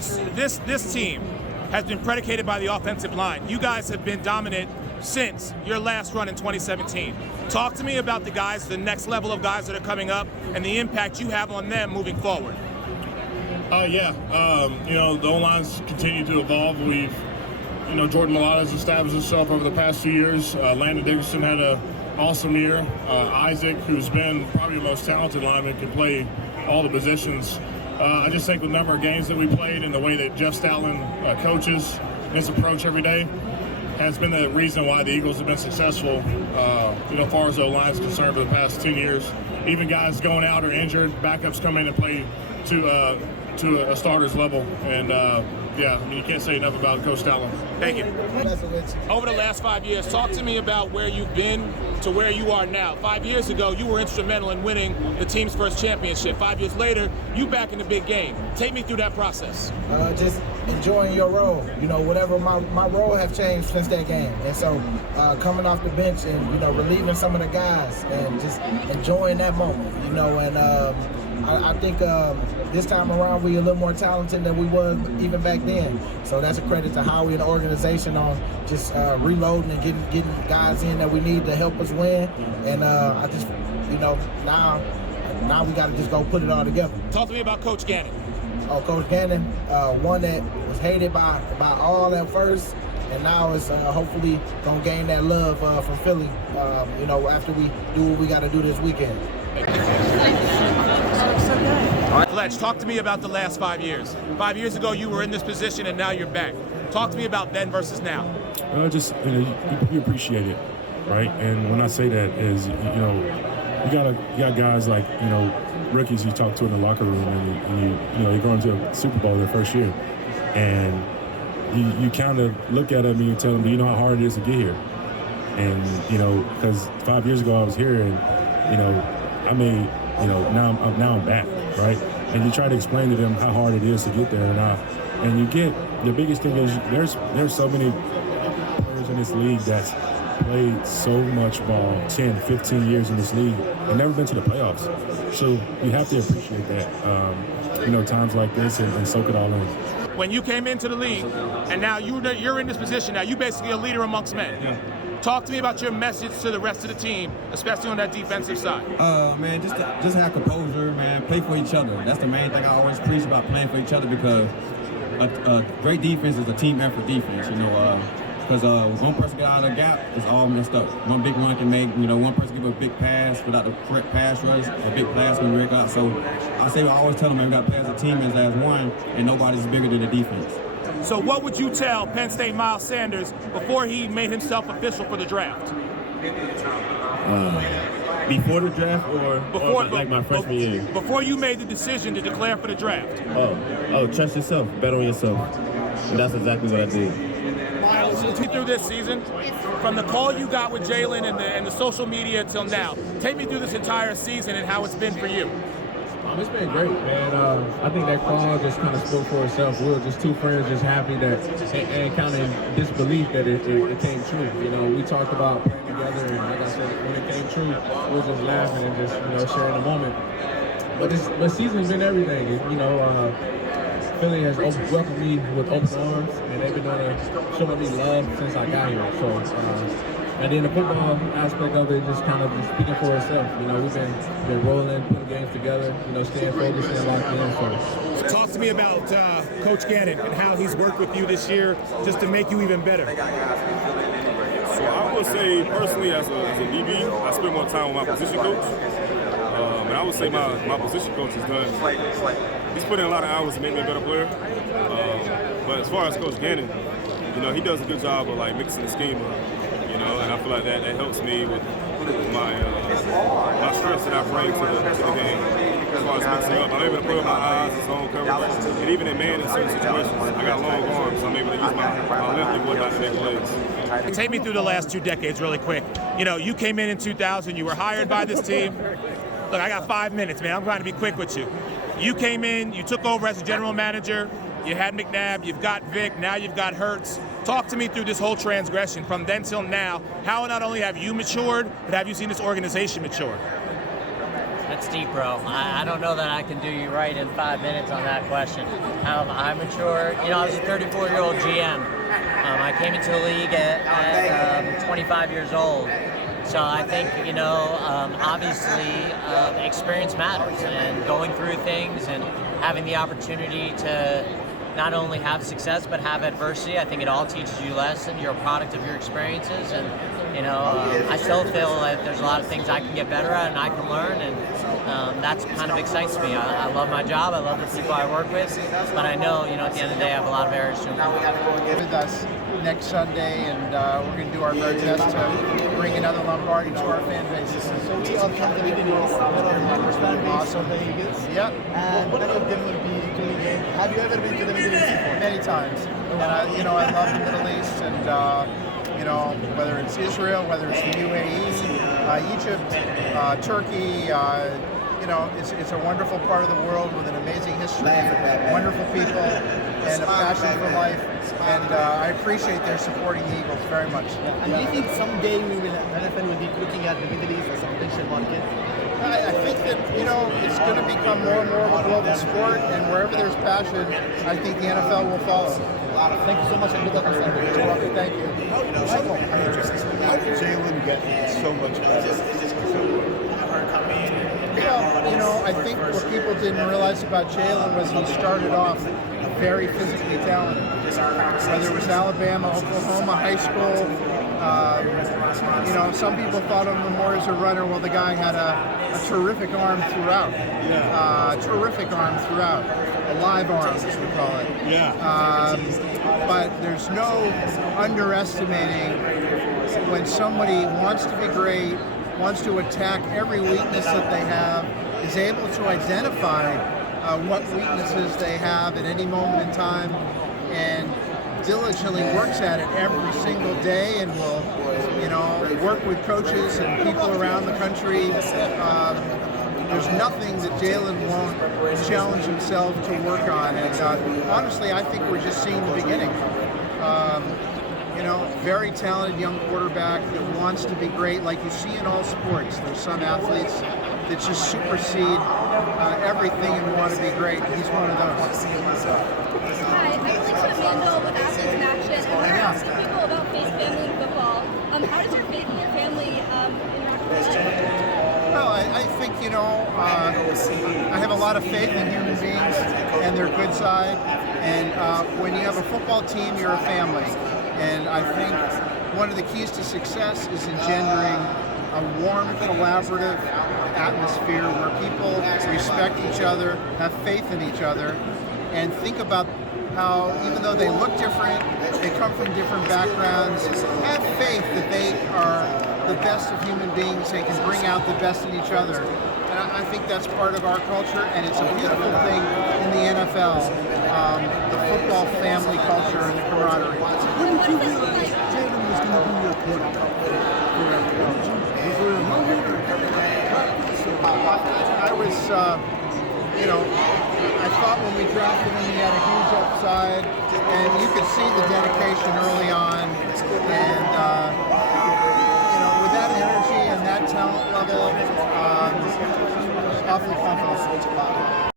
since this team has been predicated by the offensive line, you guys have been dominant since your last run in 2017. Talk to me about the guys, the next level of guys that are coming up, and the impact you have on them moving forward. The O-lines continue to evolve. Jordan Mailata has established himself over the past few years. Landon Dickerson had an awesome year. Isaac, who's been probably the most talented lineman, can play all the positions. I just think with the number of games that we played and the way that Jeff Stoutland coaches his approach every day has been the reason why the Eagles have been successful, as far as the O-line is concerned for the past 10 years. Even guys going out or injured, backups come in and play to a starter's level. And, you can't say enough about Coach Stoutland. Thank you. Over the last 5 years, talk to me about where you've been to where you are now. 5 years ago, you were instrumental in winning the team's first championship. 5 years later, you back in the big game. Take me through that process. Just enjoying your role. Whatever my role has changed since that game. And so coming off the bench and, relieving some of the guys and just enjoying that moment, I think this time around we're a little more talented than we were even back then. So that's a credit to Howie and the organization on just reloading and getting guys in that we need to help us win. And I just, now we got to just go put it all together. Talk to me about Coach Gannon. Oh, Coach Gannon, one that was hated by all at first, and now is hopefully going to gain that love from Philly, after we do what we got to do this weekend. Fletch, talk to me about the last 5 years. 5 years ago, you were in this position, and now you're back. Talk to me about then versus now. You appreciate it, right? And when I say that is, you got guys like, rookies you talk to in the locker room, and you're going to a Superbowl their first year, and you kind of look at them and you tell them, do you know how hard it is to get here? And because 5 years ago I was here, and now I'm back, right? And you try to explain to them how hard it is to get there, and you get the biggest thing is there's so many players in this league that's played so much ball, 10, 15 years in this league, and never been to the playoffs. So you have to appreciate that, times like this and soak it all in. When you came into the league, and now you're in this position, now you're basically a leader amongst men. Yeah. Talk to me about your message to the rest of the team, especially on that defensive side. Man, just have composure, man. Play for each other. That's the main thing I always preach about, playing for each other, because a great defense is a team effort defense, because one person get out of the gap, it's all messed up. One big one can make, one person give a big pass without the correct pass rush, a big pass can break out. So I always tell them, man, we got to play as a team as one, and nobody's bigger than the defense. So what would you tell Penn State Miles Sanders before he made himself official for the draft? Before the draft or like my freshman year? Before you made the decision to declare for the draft. Oh, trust yourself, bet on yourself. And that's exactly what I did. Miles, take me through this season, from the call you got with Jalen and the social media till now. Take me through this entire season and how it's been for you. It's been great, man. I think that call just kind of spoke for itself. We were just two friends just happy that, and kind of in disbelief that it came true. We talked about playing together, and like I said, when it came true, we were just laughing and just, sharing the moment. But season's been everything. Philly has welcomed me with open arms, and they've been showing me love since I got here. So, and then the football aspect of it just kind of speaking for itself. We've been rolling, putting games together, staying focused and locked in. So talk to me about Coach Gannon and how he's worked with you this year just to make you even better. So I would say personally as a DB, I spend more time with my position coach. And I would say my position coach has done, he's put in a lot of hours to make me a better player. But as far as Coach Gannon, he does a good job of mixing the scheme up. And I feel like that helps me with my stress that I bring to the game. As far as mixing up, I'm able to put up my eyes and zone coverage, and even in man in certain situations, I got long arms, so I'm able to use my length and whatnot to make plays. Take me through the last 2 decades really quick. You came in 2000, you were hired by this team. Look, I got 5 minutes, man. I'm trying to be quick with you. You came in, you took over as a general manager. You had McNabb, you've got Vic, now you've got Hurts. Talk to me through this whole transgression from then till now. How not only have you matured, but have you seen this organization mature? That's deep, bro. I don't know that I can do you right in 5 minutes on that question. How I mature? You know, I was a 34-year-old GM. I came into the league at 25 years old. So I think, you know, obviously experience matters, and going through things and having the opportunity to not only have success but have adversity, I think it all teaches you lessons. You're a product of your experiences, and you know, I still feel that there's a lot of things I can get better at and I can learn, and that's kind of excites me. I love my job, I love the people I work with, but I know, you know, at the end of the day I have a lot of areas to improve. With us next Sunday, and we're going to do our very best to bring another Lombardi to our fan base. So we all come to the video. Awesome. Yep. And many of them will be to the game. Have you ever been to the Middle East before? Many times. And you know, I love the Middle East, and you know, whether it's Israel, whether it's the UAE, Egypt, Turkey. You know, it's a wonderful part of the world with an amazing history, wonderful people, and a passion for life. And I appreciate their supporting the Eagles very much. And do you think someday NFL will be looking at the Middle East as a potential market? I think that, you know, it's going to become more and more of a global sport, and wherever there's passion, I think the NFL will follow. Thank you so much, and good luck on Sunday. You're welcome. Thank you. How did Jalen get so much better? Well, you know, I think what people didn't realize about Jalen was he started off very physically talented. Whether it was Alabama, Oklahoma, high school, you know, some people thought of him more as a runner. Well, the guy had a terrific arm throughout. Terrific arm throughout. A live arm, as we call it. But there's no underestimating when somebody wants to be great, wants to attack every weakness that they have, is able to identify what weaknesses they have at any moment in time, and diligently works at it every single day, and will, you know, work with coaches and people around the country. There's nothing that Jalen won't challenge himself to work on, and honestly, I think we're just seeing the beginning. You know, very talented young quarterback that wants to be great, like you see in all sports. There's some athletes that just supersede everything and want to be great. He's one of those. Hi, I'm Alicia Mandel with Athletes in Action, and we're asking people about faith, family, and football. How does your faith and your family interact with each other? Well, I think, you know, I have a lot of faith in human beings and their good side. And when you have a football team, you're a family. And I think one of the keys to success is engendering a warm, collaborative atmosphere where people respect each other, have faith in each other, and think about how, even though they look different, they come from different backgrounds, have faith that they are the best of human beings, they can bring out the best in each other. And I think that's part of our culture, and it's a beautiful thing in the NFL, the football family culture and the camaraderie. What did you realize Jalen was going to be your quarterback? I was, you know, I thought when we drafted him he had a huge upside, and you could see the dedication early on, and you know, with that energy and that talent level, awfully confident.